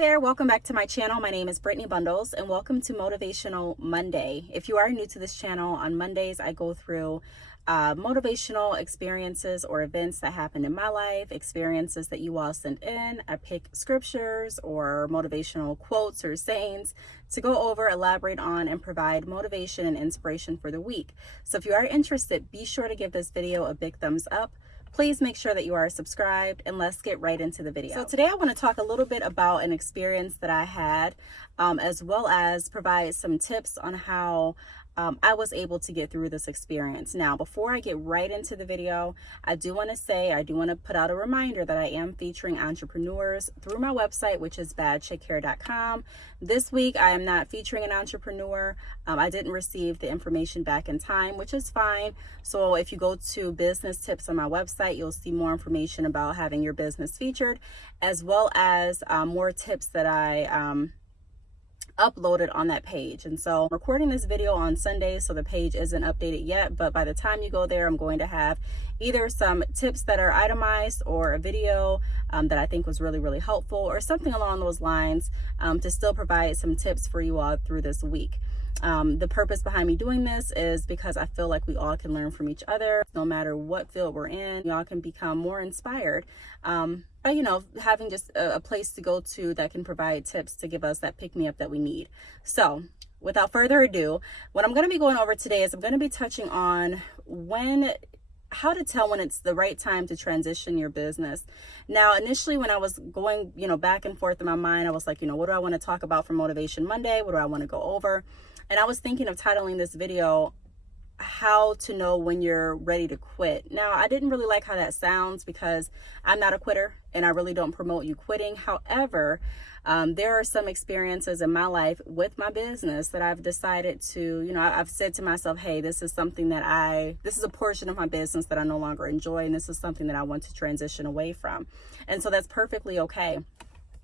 there, welcome back to my channel. My name is Brittany Bundles and welcome to Motivational Monday. If you are new to this channel, on Mondays I go through motivational experiences or events that happened in my life, experiences that you all sent in. I pick scriptures or motivational quotes or sayings to go over, elaborate on, and provide motivation and inspiration for the week. So if you are interested, be sure to give this video a big thumbs up. Please make sure that you are subscribed, and let's get right into the video. So today I want to talk a little bit about an experience that I had, as well as provide some tips on how I was able to get through this experience. Now, before I get right into the video, I do want to put out a reminder that I am featuring entrepreneurs through my website, which is badchickhair.com. This week, I am not featuring an entrepreneur. I didn't receive the information back in time, which is fine. So if you go to business tips on my website, you'll see more information about having your business featured, as well as more tips that I uploaded on that page. And so I'm recording this video on Sunday, so the page isn't updated yet, but by the time you go there, I'm going to have either some tips that are itemized or a video that I think was really helpful, or something along those lines, to still provide some tips for you all through this week. The purpose behind me doing this is because I feel like we all can learn from each other. No matter what field we're in, y'all can become more inspired by, having just a place to go to that can provide tips to give us that pick-me-up that we need. So without further ado, what I'm going to be going over today is I'm going to be touching on how to tell when it's the right time to transition your business. Now, initially when I was going, back and forth in my mind, I was like, what do I want to talk about for Motivation Monday? What do I want to go over? And I was thinking of titling this video, How to Know When You're Ready to Quit. Now, I didn't really like how that sounds because I'm not a quitter and I really don't promote you quitting. However, there are some experiences in my life with my business that I've decided to, I've said to myself, hey, this is a portion of my business that I no longer enjoy, and this is something that I want to transition away from. And so that's perfectly okay.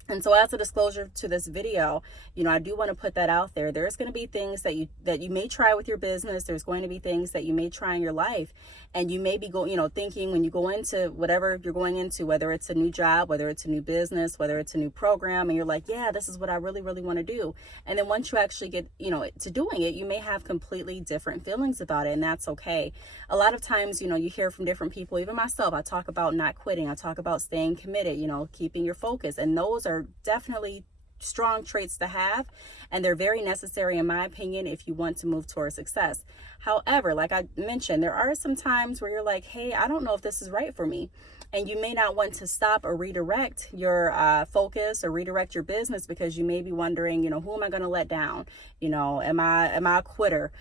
And so as a disclosure to this video, I do want to put that out there. There's going to be things that you may try with your business. There's going to be things that you may try in your life. And you may be thinking when you go into whatever you're going into, whether it's a new job, whether it's a new business, whether it's a new program, and you're like, yeah, this is what I really want to do. And then once you actually get, to doing it, you may have completely different feelings about it. And that's okay. A lot of times, you hear from different people, even myself, I talk about not quitting. I talk about staying committed, keeping your focus. And those are definitely strong traits to have, and they're very necessary in my opinion if you want to move towards success. However, like I mentioned, there are some times where you're like, hey, I don't know if this is right for me, and you may not want to stop or redirect your focus or redirect your business because you may be wondering, who am I going to let down? Am I a quitter?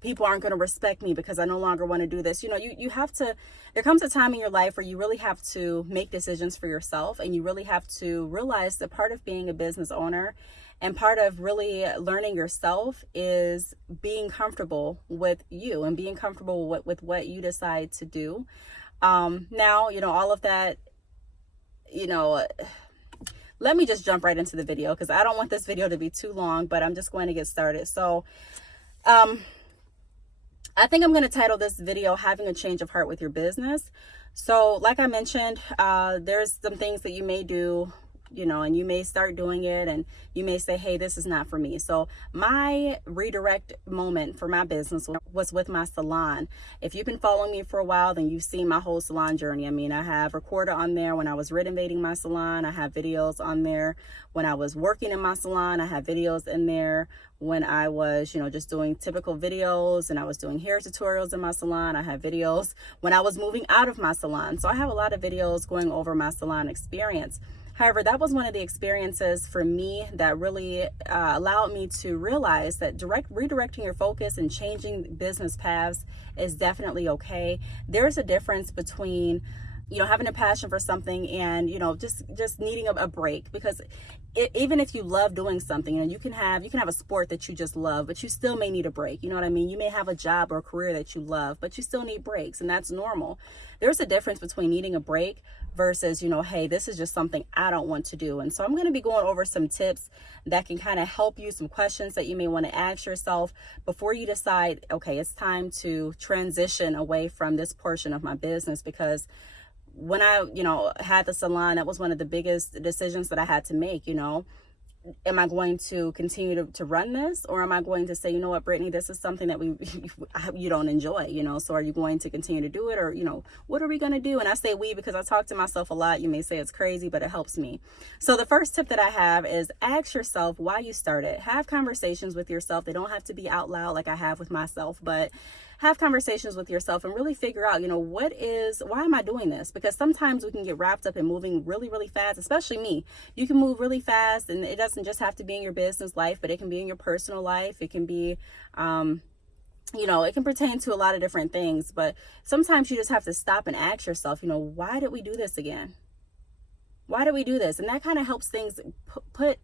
People aren't going to respect me because I no longer want to do this. You have to, there comes a time in your life where you really have to make decisions for yourself, and you really have to realize that part of being a business owner and part of really learning yourself is being comfortable with you and being comfortable with what you decide to do. Now, all of that, let me just jump right into the video because I don't want this video to be too long, but I'm just going to get started. So, I think I'm going to title this video, Having a Change of Heart with Your Business. So like I mentioned, there's some things that you may do, and you may start doing it and you may say, hey, this is not for me. So my redirect moment for my business was with my salon. If you've been following me for a while, then you've seen my whole salon journey. I mean, I have recorded on there when I was renovating my salon. I have videos on there when I was working in my salon. I have videos in there when I was, just doing typical videos, and I was doing hair tutorials in my salon. I have videos when I was moving out of my salon. So I have a lot of videos going over my salon experience. However, that was one of the experiences for me that really allowed me to realize that redirecting your focus and changing business paths is definitely okay. There's a difference between having a passion for something and, just needing a break, because even if you love doing something, you can have a sport that you just love, but you still may need a break. You know what I mean? You may have a job or a career that you love, but you still need breaks, and that's normal. There's a difference between needing a break versus, hey, this is just something I don't want to do. And so I'm going to be going over some tips that can kind of help you, some questions that you may want to ask yourself before you decide, okay, it's time to transition away from this portion of my business, because when I, had the salon, that was one of the biggest decisions that I had to make. Am I going to continue to run this, or am I going to say, you know what, Brittany, this is something that you don't enjoy, so are you going to continue to do it, or, what are we going to do? And I say we because I talk to myself a lot. You may say it's crazy, but it helps me. So the first tip that I have is ask yourself why you started. Have conversations with yourself. They don't have to be out loud like I have with myself, but have conversations with yourself and really figure out, why am I doing this? Because sometimes we can get wrapped up in moving really, really fast, especially me. You can move really fast, and it doesn't just have to be in your business life, but it can be in your personal life. It can be, it can pertain to a lot of different things, but sometimes you just have to stop and ask yourself, why did we do this again? Why did we do this? And that kind of helps things put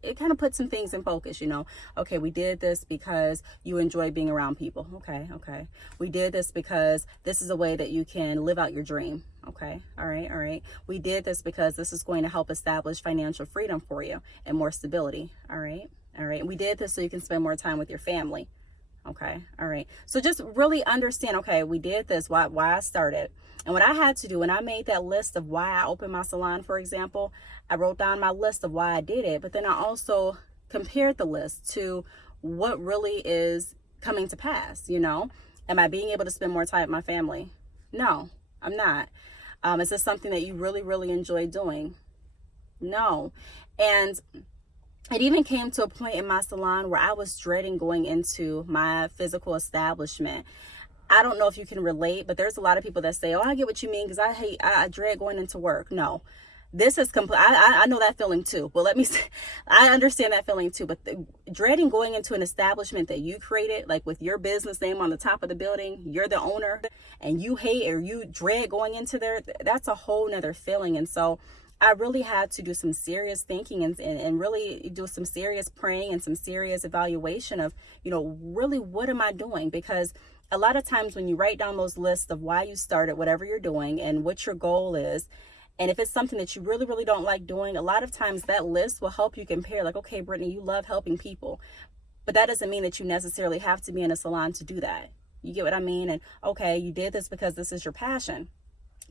some things in focus, okay, we did this because you enjoy being around people. Okay. We did this because this is a way that you can live out your dream. Okay. All right. We did this because this is going to help establish financial freedom for you and more stability. All right. We did this so you can spend more time with your family. Okay. All right. So just really understand, okay, we did this, why I started. And what I had to do when I made that list of why I opened my salon, for example, I wrote down my list of why I did it, but then I also compared the list to what really is coming to pass. Am I being able to spend more time with my family? No, I'm not. Is this something that you really, really enjoy doing? No. And it even came to a point in my salon where I was dreading going into my physical establishment. I don't know if you can relate, but there's a lot of people that say, oh, I get what you mean, because I dread going into work. No, this is complete. I know that feeling too. Well, let me say, I understand that feeling too, but dreading going into an establishment that you created, like with your business name on the top of the building, you're the owner, and you hate or you dread going into there, that's a whole nother feeling. And so I really had to do some serious thinking and really do some serious praying and some serious evaluation of, really what am I doing? Because a lot of times when you write down those lists of why you started whatever you're doing and what your goal is, and if it's something that you really, really don't like doing, a lot of times that list will help you compare, like, okay, Brittany, you love helping people, but that doesn't mean that you necessarily have to be in a salon to do that. You get what I mean? And okay, you did this because this is your passion,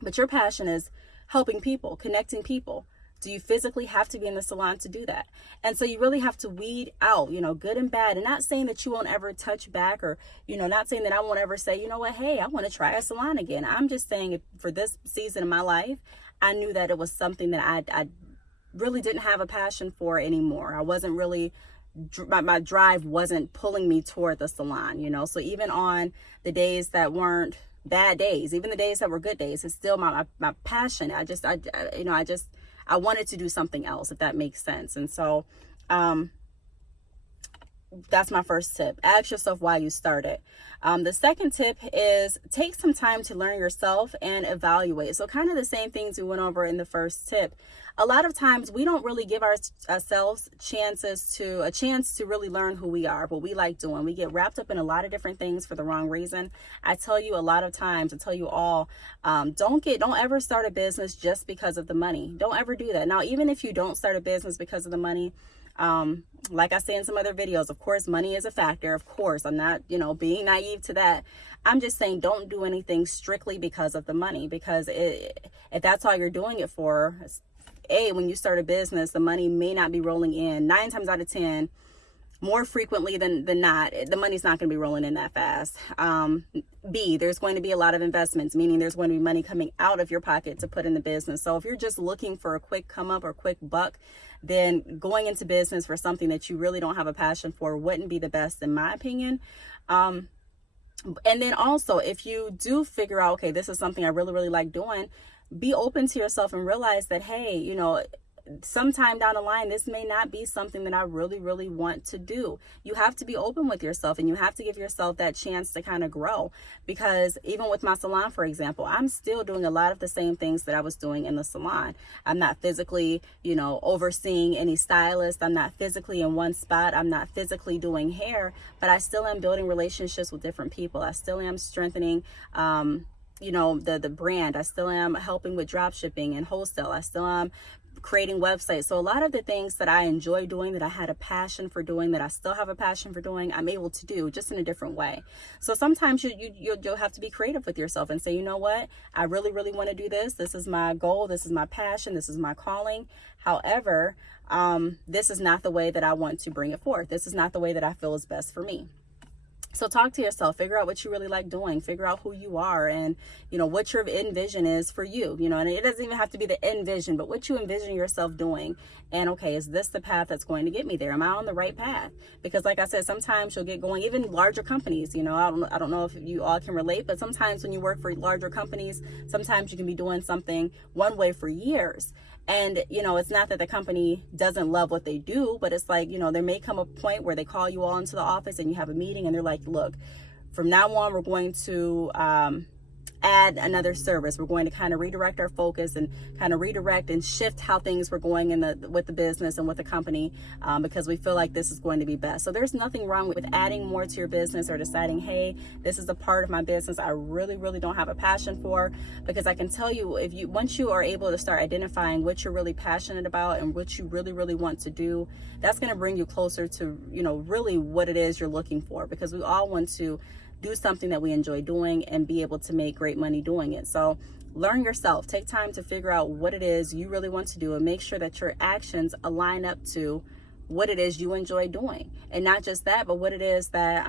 but your passion is helping people, connecting people. Do you physically have to be in the salon to do that? And so you really have to weed out, good and bad. And not saying that you won't ever touch back, or, not saying that I won't ever say, you know what, hey, I want to try a salon again. I'm just saying for this season of my life, I knew that it was something that I really didn't have a passion for anymore. I wasn't really, my drive wasn't pulling me toward the salon, So even on the days that weren't bad days, even the days that were good days, it's still my passion. I wanted to do something else, if that makes sense. And so that's my first tip. Ask yourself why you started. The second tip is take some time to learn yourself and evaluate. So kind of the same things we went over in the first tip. A lot of times we don't really give ourselves a chance to really learn who we are, what we like doing. We get wrapped up in a lot of different things for the wrong reason. I tell you a lot of times, I tell you all, don't ever start a business just because of the money. Don't ever do that. Now, even if you don't start a business because of the money, like I say in some other videos, of course, money is a factor. Of course, I'm not, being naive to that. I'm just saying don't do anything strictly because of the money, because if that's all you're doing it for, when you start a business, the money may not be rolling in 9 times out of 10, more frequently than not. The money's not going to be rolling in that fast. B, there's going to be a lot of investments, meaning there's going to be money coming out of your pocket to put in the business. So if you're just looking for a quick come up or quick buck, then going into business for something that you really don't have a passion for wouldn't be the best, in my opinion. And then also, if you do figure out, okay, this is something I really, really like doing, be open to yourself and realize that, hey, sometime down the line, this may not be something that I really, really want to do. You have to be open with yourself, and you have to give yourself that chance to kind of grow. Because even with my salon, for example, I'm still doing a lot of the same things that I was doing in the salon. I'm not physically, overseeing any stylist. I'm not physically in one spot. I'm not physically doing hair, but I still am building relationships with different people. I still am strengthening, the brand. I still am helping with drop shipping and wholesale. I still am creating websites. So a lot of the things that I enjoy doing, that I had a passion for doing, that I still have a passion for doing, I'm able to do just in a different way. So sometimes you'll have to be creative with yourself and say, you know what, I really, really want to do this. This is my goal. This is my passion. This is my calling. However, this is not the way that I want to bring it forth. This is not the way that I feel is best for me. So talk to yourself, figure out what you really like doing, figure out who you are, and what your end vision is for you, and it doesn't even have to be the end vision, but what you envision yourself doing. And okay, is this the path that's going to get me there? Am I on the right path? Because like I said, sometimes you'll get going, even larger companies, I don't know if you all can relate, but sometimes when you work for larger companies, sometimes you can be doing something one way for years. And, it's not that the company doesn't love what they do, but it's like, there may come a point where they call you all into the office and you have a meeting and they're like, look, from now on, we're going to add another service. We're going to kind of redirect our focus and kind of redirect and shift how things were going with the business and with the company, because we feel like this is going to be best. So there's nothing wrong with adding more to your business or deciding, hey, this is a part of my business I really, really don't have a passion for. Because I can tell you, once you are able to start identifying what you're really passionate about and what you really, really want to do, that's going to bring you closer to, really what it is you're looking for, because we all want to do something that we enjoy doing and be able to make great money doing it. So learn yourself, take time to figure out what it is you really want to do, and make sure that your actions align up to what it is you enjoy doing. And not just that, but what it is that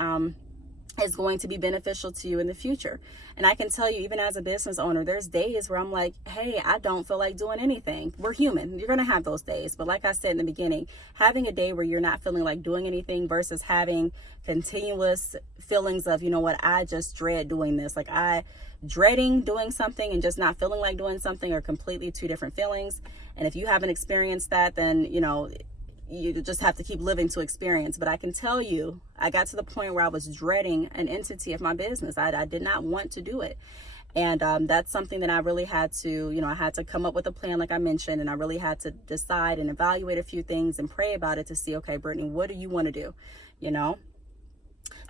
is going to be beneficial to you in the future. And I can tell you, even as a business owner, there's days where I'm like, hey, I don't feel like doing anything. We're human. You're going to have those days. But like I said in the beginning, having a day where you're not feeling like doing anything versus having continuous feelings of, I just dread doing this. Like dreading doing something and just not feeling like doing something are completely two different feelings. And if you haven't experienced that, then, you just have to keep living to experience. But I can tell you, I got to the point where I was dreading an entity of my business. I did not want to do it. And that's something that I really had to, I had to come up with a plan, like I mentioned, and I really had to decide and evaluate a few things and pray about it to see, okay, Brittany, what do you want to do?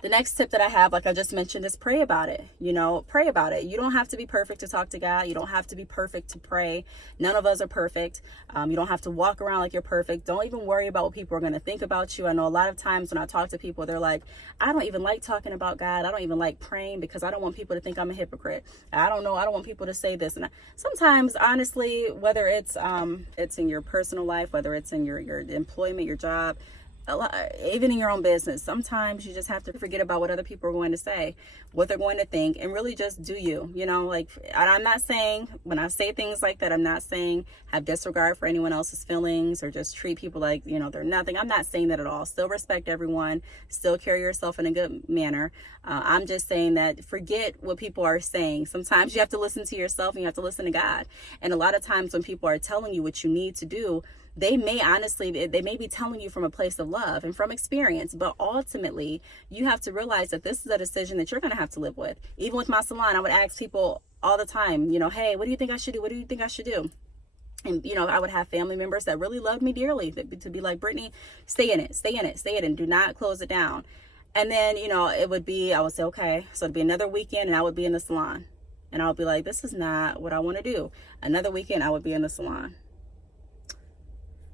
The next tip that I have, like I just mentioned, is pray about it. Pray about it. You don't have to be perfect to talk to God. You don't have to be perfect to pray. None of us are perfect. You don't have to walk around like you're perfect. Don't even worry about what people are going to think about you. I know a lot of times when I talk to people, they're like, I don't even like talking about God. I don't even like praying because I don't want people to think I'm a hypocrite. I don't want people to say this. And sometimes, honestly, whether it's in your personal life, whether it's in your employment, your job, even in your own business, sometimes you just have to forget about what other people are going to say, what they're going to think, and really just do you. I'm not saying, when I say things like that, I'm not saying have disregard for anyone else's feelings or just treat people like, they're nothing. I'm not saying that at all. Still respect everyone, still carry yourself in a good manner. I'm just saying that forget what people are saying. Sometimes you have to listen to yourself and you have to listen to God. And a lot of times when people are telling you what you need to do, they may be telling you from a place of love and from experience, but ultimately you have to realize that this is a decision that you're going to have to live with. Even with my salon, I would ask people all the time, hey, what do you think I should do? What do you think I should do? And, I would have family members that really loved me dearly to be like, Brittany, stay in it, and do not close it down. And then, I would say, okay, so it'd be another weekend and I would be in the salon, and I would be like, this is not what I want to do. Another weekend I would be in the salon.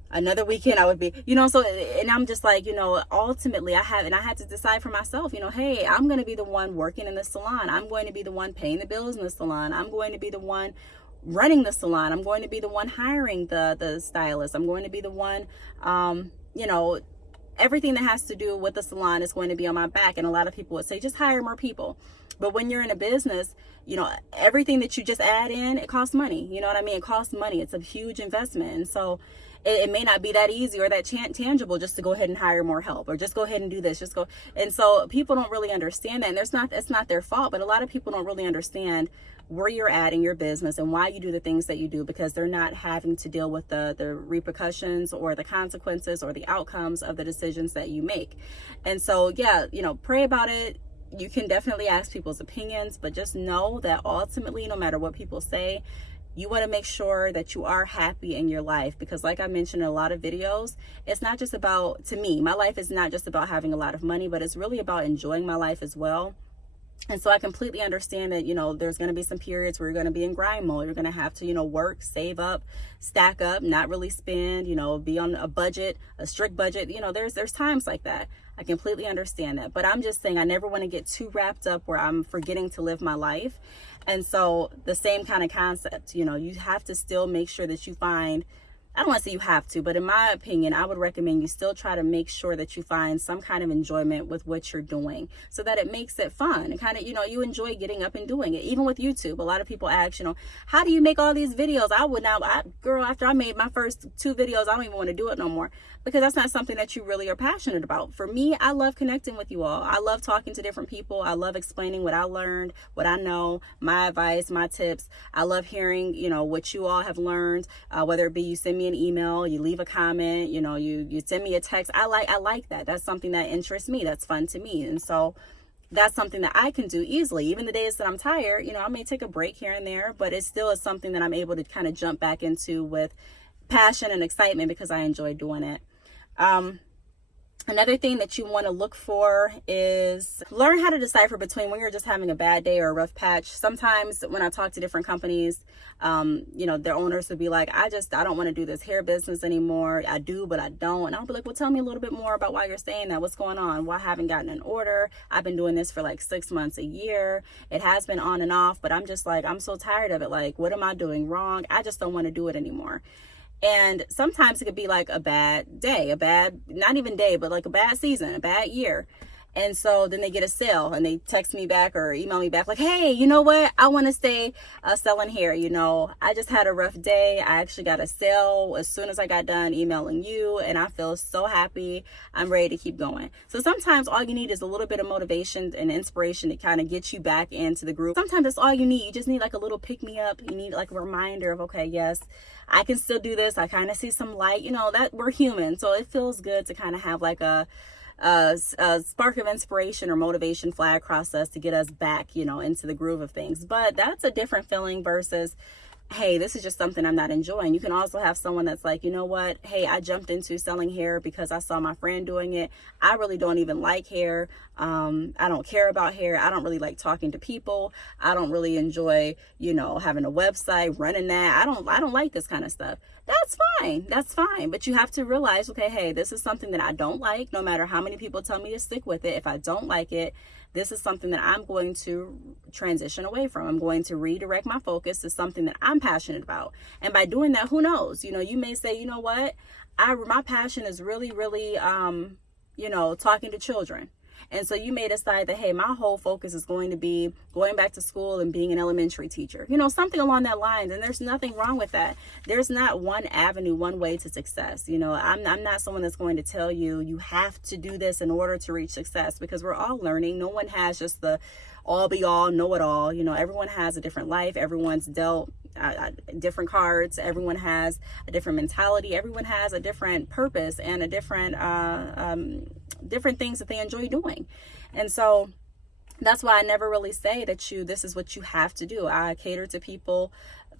Another weekend I would be, so, and I'm just like, ultimately I had to decide for myself, hey, I'm going to be the one working in the salon. I'm going to be the one paying the bills in the salon. I'm going to be the one running the salon. I'm going to be the one hiring the stylist. I'm going to be the one, everything that has to do with the salon is going to be on my back. And a lot of people would say, just hire more people. But when you're in a business, everything that you just add in, it costs money. You know what I mean? It costs money. It's a huge investment. And so it may not be that easy or that tangible just to go ahead and hire more help or just go ahead and do this, and so people don't really understand that. And it's not their fault, but a lot of people don't really understand where you're at in your business and why you do the things that you do, because they're not having to deal with the repercussions or the consequences or the outcomes of the decisions that you make. And so, pray about it. You can definitely ask people's opinions, but just know that ultimately, no matter what people say, you want to make sure that you are happy in your life, because like I mentioned in a lot of videos, it's not just about, to me, my life is not just about having a lot of money, but it's really about enjoying my life as well. And so I completely understand that, there's going to be some periods where you're going to be in grind mode. You're going to have to, work, save up, stack up, not really spend, be on a budget, a strict budget. There's times like that. I completely understand that. But I'm just saying I never want to get too wrapped up where I'm forgetting to live my life. And so the same kind of concept, you have to still make sure that you find, I don't want to say you have to, but in my opinion, I would recommend you still try to make sure that you find some kind of enjoyment with what you're doing so that it makes it fun and kind of, you enjoy getting up and doing it. Even with YouTube, a lot of people ask, how do you make all these videos? Girl, after I made my first 2 videos, I don't even want to do it no more because that's not something that you really are passionate about. For me, I love connecting with you all. I love talking to different people. I love explaining what I learned, what I know, my advice, my tips. I love hearing, what you all have learned, whether it be you send me an email, you leave a comment, you send me a text. I like that. That's something that interests me. That's fun to me. And so that's something that I can do easily. Even the days that I'm tired, I may take a break here and there, but it still is something that I'm able to kind of jump back into with passion and excitement because I enjoy doing it. Another thing that you want to look for is learn how to decipher between when you're just having a bad day or a rough patch. Sometimes when I talk to different companies, their owners would be like, I don't want to do this hair business anymore. I do, but I don't. And I'll be like, well, tell me a little bit more about why you're saying that. What's going on? Why I haven't gotten an order? I've been doing this for like 6 months, a year. It has been on and off, but I'm just like, I'm so tired of it. Like, what am I doing wrong? I just don't want to do it anymore. And sometimes it could be like a bad day, not even day, but like a bad season, a bad year. And so then they get a sale and they text me back or email me back like, hey, you know what? I want to stay selling hair. I just had a rough day. I actually got a sale as soon as I got done emailing you and I feel so happy. I'm ready to keep going. So sometimes all you need is a little bit of motivation and inspiration to kind of get you back into the group. Sometimes that's all you need. You just need like a little pick me up. You need like a reminder of, okay, yes, I can still do this. I kind of see some light, that we're human. So it feels good to kind of have like a spark of inspiration or motivation fly across us to get us back, into the groove of things. But that's a different feeling versus, hey, this is just something I'm not enjoying. You can also have someone that's like, you know what? Hey, I jumped into selling hair because I saw my friend doing it. I really don't even like hair. I don't care about hair. I don't really like talking to people. I don't really enjoy, having a website, running that. I don't like this kind of stuff. That's fine. That's fine. But you have to realize, okay, hey, this is something that I don't like. No matter how many people tell me to stick with it, if I don't like it, this is something that I'm going to transition away from. I'm going to redirect my focus to something that I'm passionate about. And by doing that, who knows? You may say, you know what? My passion is really, really, talking to children. And so you may decide that, hey, my whole focus is going to be going back to school and being an elementary teacher, something along that line. And there's nothing wrong with that. There's not one avenue, one way to success. I'm not someone that's going to tell you, you have to do this in order to reach success, because we're all learning. No one has just the all be all, know it all. Everyone has a different life. Everyone's dealt different cards. Everyone has a different mentality. Everyone has a different purpose and a different things that they enjoy doing. And so that's why I never really say that this is what you have to do. I cater to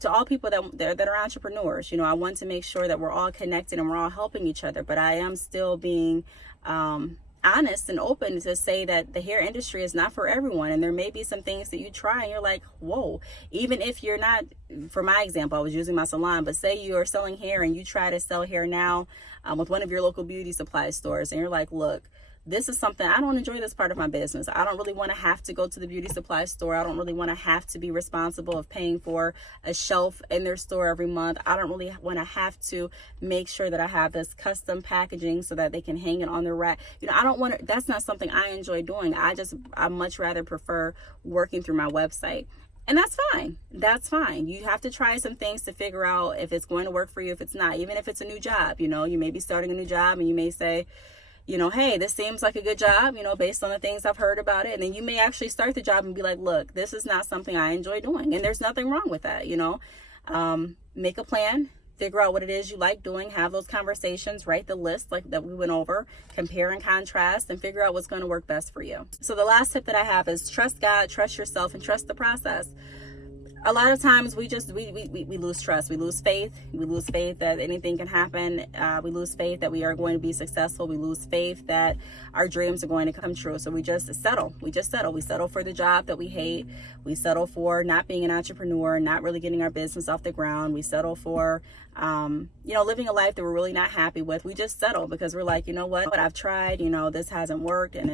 all people that are entrepreneurs. I want to make sure that we're all connected and we're all helping each other, but I am still being honest and open to say that the hair industry is not for everyone, and there may be some things that you try and you're like, whoa. Even if you're not, for my example, I was using my salon, but say you are selling hair and you try to sell hair now with one of your local beauty supply stores, and you're like, look, this is something, I don't enjoy this part of my business. I don't really want to have to go to the beauty supply store. I don't really want to have to be responsible of paying for a shelf in their store every month. I don't really want to have to make sure that I have this custom packaging so that they can hang it on the rack. I don't want to, that's not something I enjoy doing. I much rather prefer working through my website. And that's fine. That's fine. You have to try some things to figure out if it's going to work for you, if it's not. Even if it's a new job, you may be starting a new job and you may say, hey, this seems like a good job, based on the things I've heard about it. And then you may actually start the job and be like, look, this is not something I enjoy doing. And there's nothing wrong with that, Make a plan, figure out what it is you like doing, have those conversations, write the list like that we went over, compare and contrast, and figure out what's going to work best for you. So the last tip that I have is trust God, trust yourself, and trust the process. a lot of times we lose trust, we lose faith that anything can happen. We lose faith that we are going to be successful. We lose faith that our dreams are going to come true. So we settle for the job that we hate. We settle for not being an entrepreneur, not really getting our business off the ground. We settle for living a life that we're really not happy with. We just settle because we're like, you know what, I've tried, this hasn't worked, and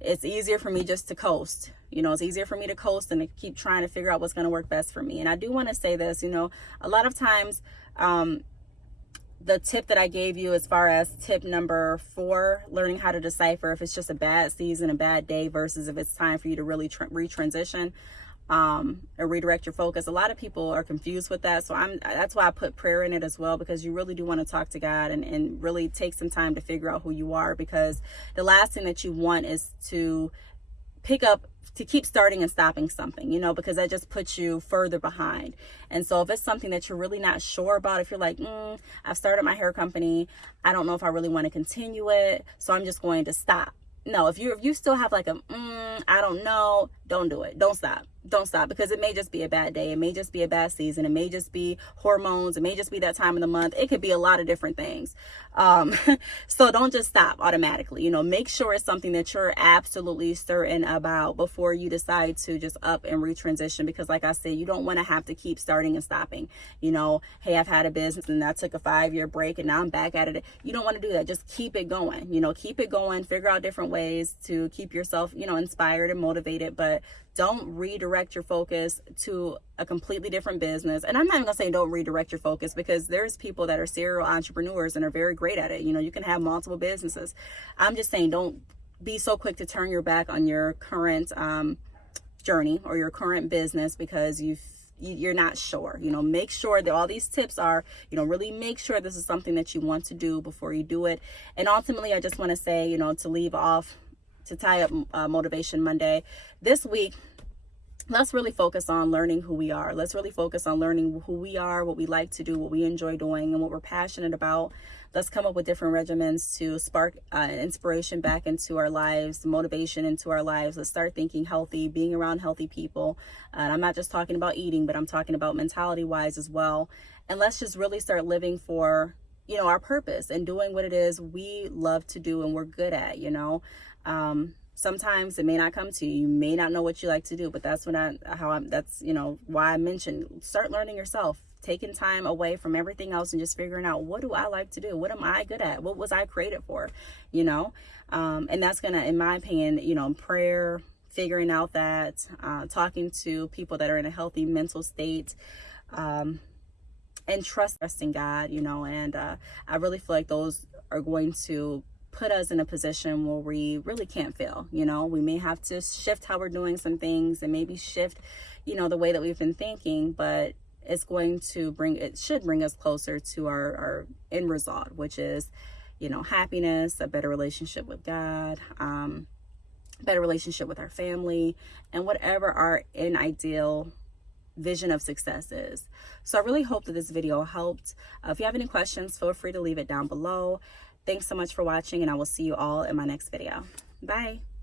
it's easier for me just to coast. It's easier for me to coast and to keep trying to figure out what's going to work best for me. And I do want to say this, a lot of times, the tip that I gave you as far as tip number 4, learning how to decipher if it's just a bad season, a bad day, versus if it's time for you to really retransition, or redirect your focus. A lot of people are confused with that. So that's why I put prayer in it as well, because you really do want to talk to God and really take some time to figure out who you are, because the last thing that you want is to keep starting and stopping something, because that just puts you further behind. And so if it's something that you're really not sure about, if you're like, I've started my hair company, I don't know if I really want to continue it, so I'm just going to stop. No, if you still have like I don't know, don't do it. Don't stop, because it may just be a bad day. It may just be a bad season. It may just be hormones. It may just be that time of the month. It could be a lot of different things. So don't just stop automatically. Make sure it's something that you're absolutely certain about before you decide to just up and retransition, because like I said, you don't want to have to keep starting and stopping. Hey, I've had a business and I took a 5-year break and now I'm back at it. You don't want to do that. Just keep it going. Keep it going. Figure out different ways to keep yourself, inspired and motivated, but don't redirect your focus to a completely different business. And I'm not even gonna say don't redirect your focus, because there's people that are serial entrepreneurs and are very great at it. You can have multiple businesses. I'm just saying, don't be so quick to turn your back on your current journey or your current business because you're not sure. Make sure that all these tips are, really make sure this is something that you want to do before you do it. And ultimately, I just want to say, to tie up Motivation Monday this week, let's really focus on learning who we are. Let's really focus on learning who we are, what we like to do, what we enjoy doing, and what we're passionate about. Let's come up with different regimens to spark inspiration back into our lives, motivation into our lives. Let's start thinking healthy, being around healthy people. And I'm not just talking about eating, but I'm talking about mentality-wise as well. And let's just really start living for, our purpose and doing what it is we love to do and we're good at, Sometimes it may not come to you. You may not know what you like to do, but that's why I mentioned start learning yourself, taking time away from everything else and just figuring out, what do I like to do? What am I good at? What was I created for? And that's gonna, in my opinion, prayer, figuring out that, talking to people that are in a healthy mental state, and trusting God, and I really feel like those are going to put us in a position where we really can't fail. We may have to shift how we're doing some things and maybe shift, the way that we've been thinking, but it should bring us closer to our end result, which is, happiness, a better relationship with God, better relationship with our family, and whatever our ideal vision of success is. So I really hope that this video helped. If you have any questions, feel free to leave it down below. Thanks so much for watching, and I will see you all in my next video. Bye.